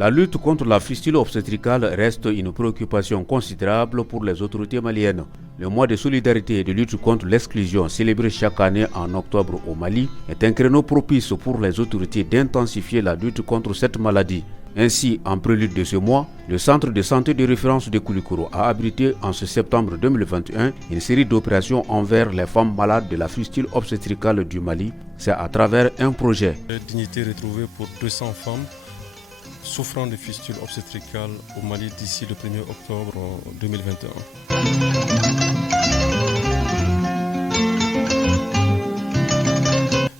La lutte contre la fistule obstétricale reste une préoccupation considérable pour les autorités maliennes. Le mois de solidarité et de lutte contre l'exclusion célébré chaque année en octobre au Mali est un créneau propice pour les autorités d'intensifier la lutte contre cette maladie. Ainsi, en prélude de ce mois, le centre de santé de référence de Koulikoro a abrité en ce septembre 2021 une série d'opérations envers les femmes malades de la fistule obstétricale du Mali. C'est à travers un projet. Dignité retrouvée pour 200 femmes souffrant de fistules obstétricales au Mali d'ici le 1er octobre 2021.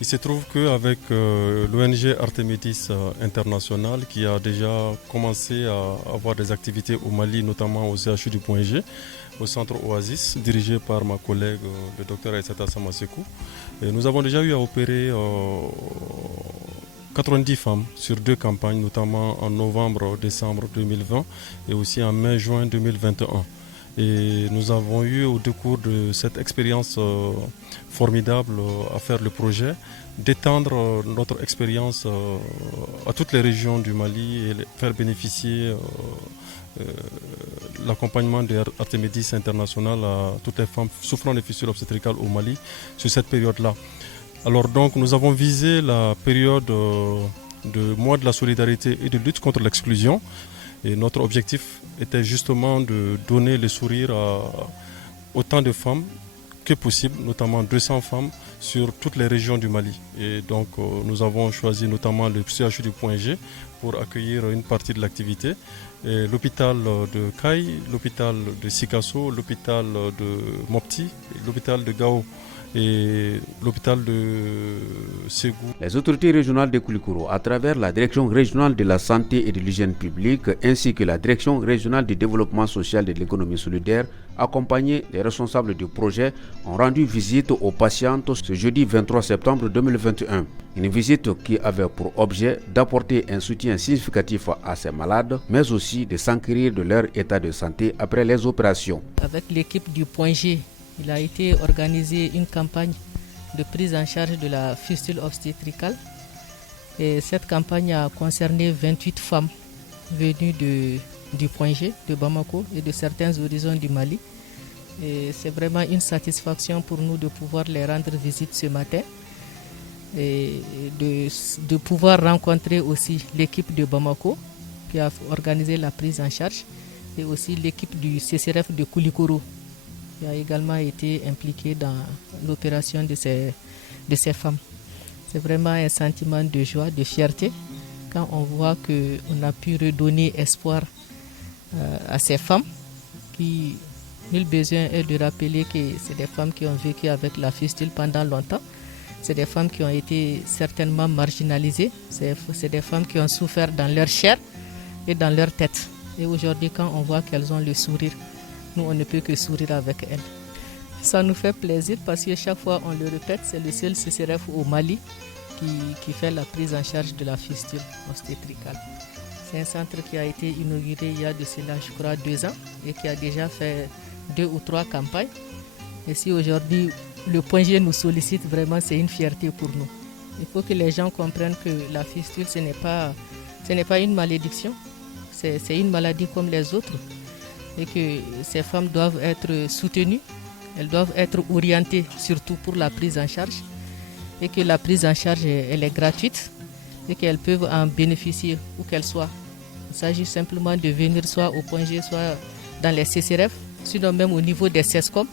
Il se trouve qu'avec l'ONG Artemidis International qui a déjà commencé à avoir des activités au Mali, notamment au CHU du Point G, au centre Oasis, dirigé par ma collègue le Dr Aïssata Samasekou, nous avons déjà eu à opérer 90 femmes sur 2 campagnes, notamment en novembre-décembre 2020 et aussi en mai-juin 2021. Et nous avons eu au décours de cette expérience formidable à faire le projet, d'étendre notre expérience à toutes les régions du Mali et faire bénéficier l'accompagnement de Artemidis International à toutes les femmes souffrant de fistules obstétricales au Mali sur cette période-là. Alors donc nous avons visé la période de mois de la solidarité et de lutte contre l'exclusion. Et notre objectif était justement de donner le sourire à autant de femmes que possible, notamment 200 femmes sur toutes les régions du Mali. Et donc nous avons choisi notamment le CHU du Point G pour accueillir une partie de l'activité. L'hôpital de Kaï, l'hôpital de Sikasso, l'hôpital de Mopti, l'hôpital de Gao et l'hôpital de Ségou. Les autorités régionales de Koulikoro, à travers la Direction régionale de la santé et de l'hygiène publique, ainsi que la Direction régionale du développement social et de l'économie solidaire, accompagnés des responsables du projet, ont rendu visite aux patientes ce jeudi 23 septembre 2021. Une visite qui avait pour objet d'apporter un soutien significatif à ces malades, mais aussi de s'enquérir de leur état de santé après les opérations. Avec l'équipe du Point G, il a été organisé une campagne de prise en charge de la fistule obstétricale. Et cette campagne a concerné 28 femmes venues du Point G, de Bamako et de certains horizons du Mali. Et c'est vraiment une satisfaction pour nous de pouvoir les rendre visite ce matin et de pouvoir rencontrer aussi l'équipe de Bamako qui a organisé la prise en charge et aussi l'équipe du CCRF de Koulikoro qui a également été impliquée dans l'opération de ces femmes. C'est vraiment un sentiment de joie, de fierté quand on voit qu'on a pu redonner espoir à ces femmes qui, nul besoin est de rappeler que c'est des femmes qui ont vécu avec la fistule pendant longtemps. C'est des femmes qui ont été certainement marginalisées. C'est des femmes qui ont souffert dans leur chair et dans leur tête. Et aujourd'hui, quand on voit qu'elles ont le sourire, nous, on ne peut que sourire avec elles. Ça nous fait plaisir parce que chaque fois, on le répète, c'est le seul CCRF au Mali qui fait la prise en charge de la fistule obstétricale. C'est un centre qui a été inauguré il y a de cela, je crois, 2 ans et qui a déjà fait 2 ou 3 campagnes. Et si aujourd'hui, le Point G nous sollicite, vraiment, c'est une fierté pour nous. Il faut que les gens comprennent que la fistule, ce n'est pas une malédiction, c'est une maladie comme les autres. Et que ces femmes doivent être soutenues, elles doivent être orientées surtout pour la prise en charge et que la prise en charge elle est gratuite et qu'elles peuvent en bénéficier où qu'elles soient. Il s'agit simplement de venir soit au Point G, soit dans les CCRF, sinon même au niveau des CESCOM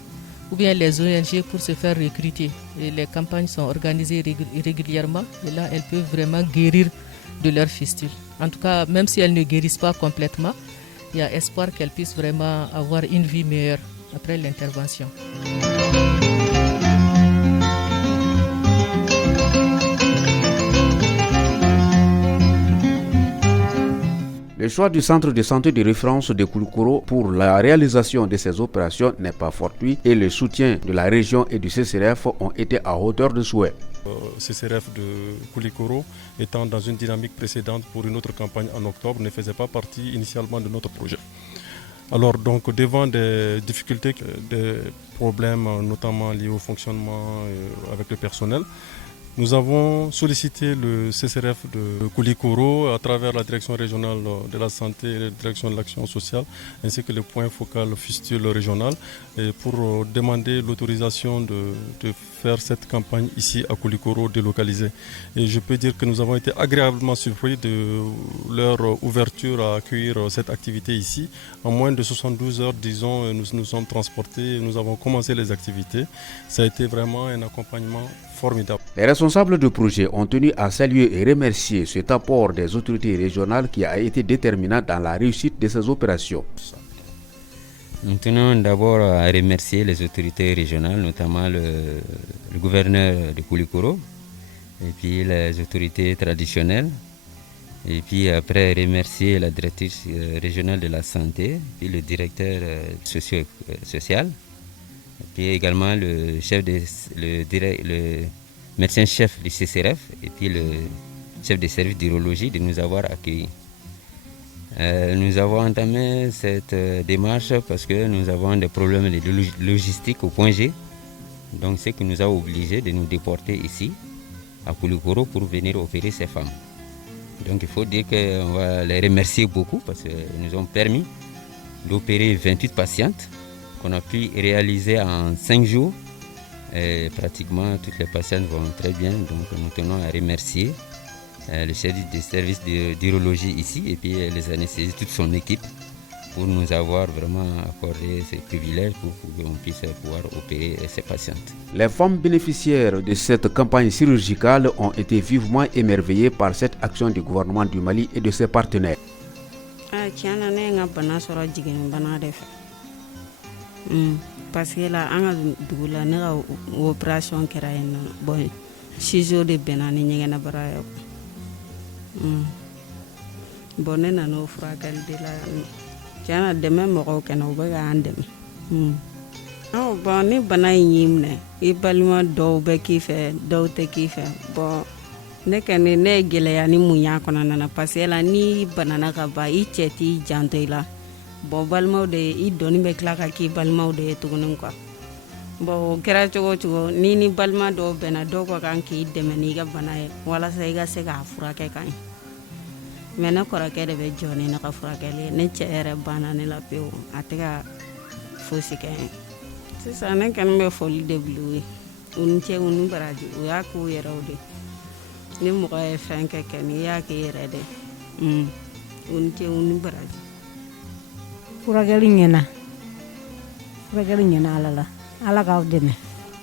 ou bien les ONG pour se faire recruter. Et les campagnes sont organisées régulièrement et là elles peuvent vraiment guérir de leur fistule. En tout cas, même si elles ne guérissent pas complètement, il y a espoir qu'elles puissent vraiment avoir une vie meilleure après l'intervention. Le choix du centre de santé de référence de Koulikoro pour la réalisation de ces opérations n'est pas fortuit et le soutien de la région et du CCRF ont été à hauteur de souhait. CCRF de Koulikoro étant dans une dynamique précédente pour une autre campagne en octobre ne faisait pas partie initialement de notre projet. Alors donc devant des difficultés, des problèmes notamment liés au fonctionnement avec le personnel, Nous avons sollicité le CCRF de Koulikoro à travers la direction régionale de la santé et la direction de l'action sociale, ainsi que le point focal fistule régional, et pour demander l'autorisation de faire cette campagne ici à Koulikoro délocalisée. Et je peux dire que nous avons été agréablement surpris de leur ouverture à accueillir cette activité ici. En moins de 72 heures, disons, nous nous sommes transportés et nous avons commencé les activités. Ça a été vraiment un accompagnement formidable. Les responsables du projet ont tenu à saluer et remercier cet apport des autorités régionales qui a été déterminant dans la réussite de ces opérations. Nous tenons d'abord à remercier les autorités régionales, notamment le gouverneur de Koulikoro, et puis les autorités traditionnelles, et puis après remercier la directrice régionale de la santé, puis le directeur social, et puis également le médecin-chef du CCRF, et puis le chef des services d'urologie de nous avoir accueillis. Nous avons entamé cette démarche parce que nous avons des problèmes de logistique au point G. Donc ce qui nous a obligés de nous déporter ici, à Koulikoro, pour venir opérer ces femmes. Donc il faut dire qu'on va les remercier beaucoup parce qu'ils nous ont permis d'opérer 28 patientes qu'on a pu réaliser en 5 jours. Et pratiquement toutes les patientes vont très bien, donc nous tenons à remercier le chef des services d'urologie ici et puis les anesthésistes, toute son équipe, pour nous avoir vraiment accordé ces privilèges pour qu'on puisse pouvoir opérer ces patientes. Les femmes bénéficiaires de cette campagne chirurgicale ont été vivement émerveillées par cette action du gouvernement du Mali et de ses partenaires. Parce que là, on a une opération qui est bon, 6 jours de benani nyengena baraya. Bonne na no fragal de la. Tiana demain moko kana obaga andem. Oh boni banay nyimne. Ibalima do be kife, do te kife. Bon ne kane ne gele ya ni munya kona na parce que la ni banana ka ba I cheti jantoila. Bon balma de I doni be klaka ki balma de tugunun quoi. Bon kera chogo ni balma do bena do ko kan ki deme ni ga banaye wala sai ga se ga furake kan mena korake de be joni na ka furake le ne chere bana ne la peu atega fosi kan c'est ça ne kan me foli de blue unche unu baraji o ya ko yerode ni mo ka fenke ken ya ke yerede unche unu baraji furake ngena alala ala ka deme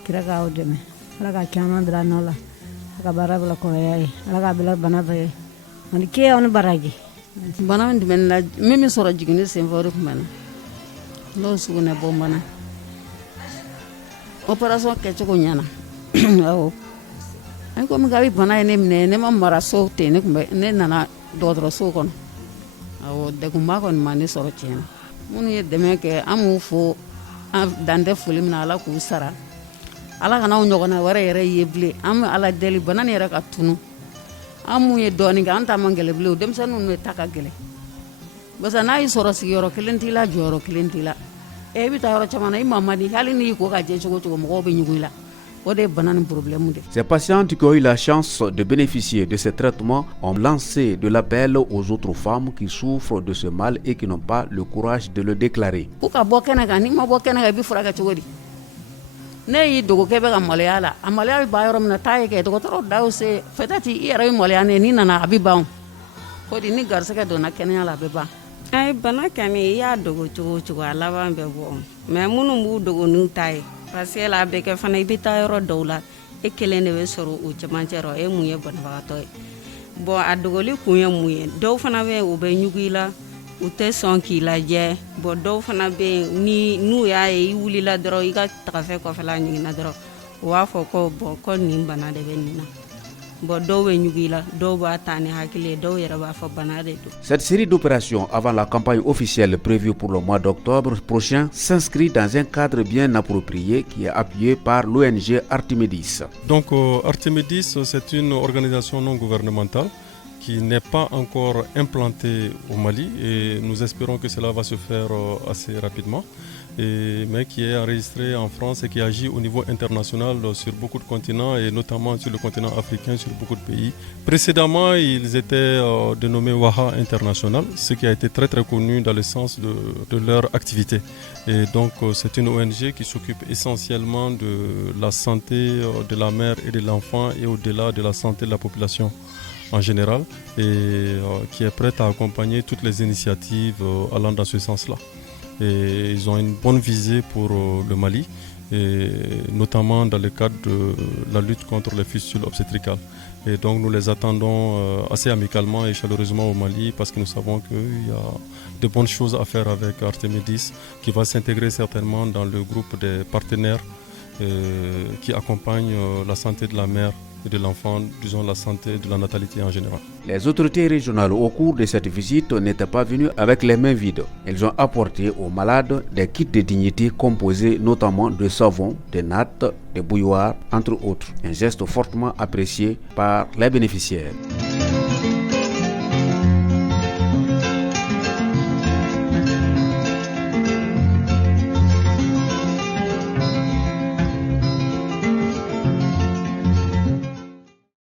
kira ka deme ala ka kama dra nola ka barabla ko yayi ala ka bila bana be on ke on baraji bana ndi men la mimi soro jigini sen voru man no suguna bombana operation ke ko nyana aw ay ko mi gawi bana ne ma mara so te ne nana dodro so kon aw de ko ma kon man soro chena mun ye deme ke amu fo dande fuli mina ala k'u sara ala kana ɲɔgɔnna wɛrɛ yɛrɛ ye bilen an bɛ ala deli bana ni yɛrɛ ka tunu an mun ye dɔɔnin kɛ an ta man gɛlɛ bilen o denmisɛnninw n'u ta ka gɛlɛ parce que n'a y'i sɔrɔ sigiyɔrɔ kelen t'i la jɔyɔrɔ kelen t'i la i bɛ taa yɔrɔ caman na i ma di hali n'i ko ka jɛ cogo cogo mɔgɔw bɛ ɲugu i la. Ces patientes qui ont eu la chance de bénéficier de ce traitement ont lancé de l'appel aux autres femmes qui souffrent de ce mal et qui n'ont pas le courage de le déclarer. Ne y'i dogo k'e bɛ ka maloya la a maloya bɛ ban yɔrɔ min na taa ye kɛ dɔgɔtɔrɔ daw se peut-être i yɛrɛ bɛ maloya ne n'i nana a bɛ ban ko di ni garisɛgɛ donna kɛnɛya la a bɛ ban. Ayi bana kɛni i y'a dogo cogo o cogo a laban bɛ bɔ mais minnu b'u dogo n'u ta ye parce que la bɛ kɛ fana i bɛ taa yɔrɔ dɔw la e kelen de bɛ sɔrɔ o cɛmancɛ rɔ e mun ye banabagatɔ ye bon a dogoli kun ye mun ye dɔw fana bɛ u bɛ ɲugu i la u tɛ sɔn k'i lajɛ bon dɔw fana bɛ yen ni n'u y'a ye i wulila dɔrɔn i ka tagafɛ kɔfɛla ɲiginna dɔrɔn u b'a fɔ ko bon ko nin bana de bɛ nin na bon dɔw bɛ ɲugu i la dɔw b'a ta ni hakili ye dɔw yɛrɛ b'a fɔ bana de don. Cette série d'opérations avant la campagne officielle prévue pour le mois d'octobre prochain s'inscrit dans un cadre bien approprié qui est appuyé par l'ONG Artimedis. Donc Artimedis, c'est une organisation non gouvernementale qui n'est pas encore implanté au Mali et nous espérons que cela va se faire assez rapidement. mais qui est enregistré en France et qui agit au niveau international sur beaucoup de continents et notamment sur le continent africain, sur beaucoup de pays. Précédemment, ils étaient dénommés Waha International, ce qui a été très très connu dans le sens de leur activité. Et donc c'est une ONG qui s'occupe essentiellement de la santé de la mère et de l'enfant et au-delà de la santé de la population en général et qui est prête à accompagner toutes les initiatives allant dans ce sens-là. Et ils ont une bonne visée pour le Mali, et notamment dans le cadre de la lutte contre les fistules obstétricales. Et donc nous les attendons assez amicalement et chaleureusement au Mali parce que nous savons qu'il y a de bonnes choses à faire avec Artemidis qui va s'intégrer certainement dans le groupe des partenaires qui accompagnent la santé de la mère et de l'enfant, disons la santé de la natalité en général. Les autorités régionales au cours de cette visite n'étaient pas venues avec les mains vides. Elles ont apporté aux malades des kits de dignité composés notamment de savon, de nattes, de bouilloires, entre autres. Un geste fortement apprécié par les bénéficiaires.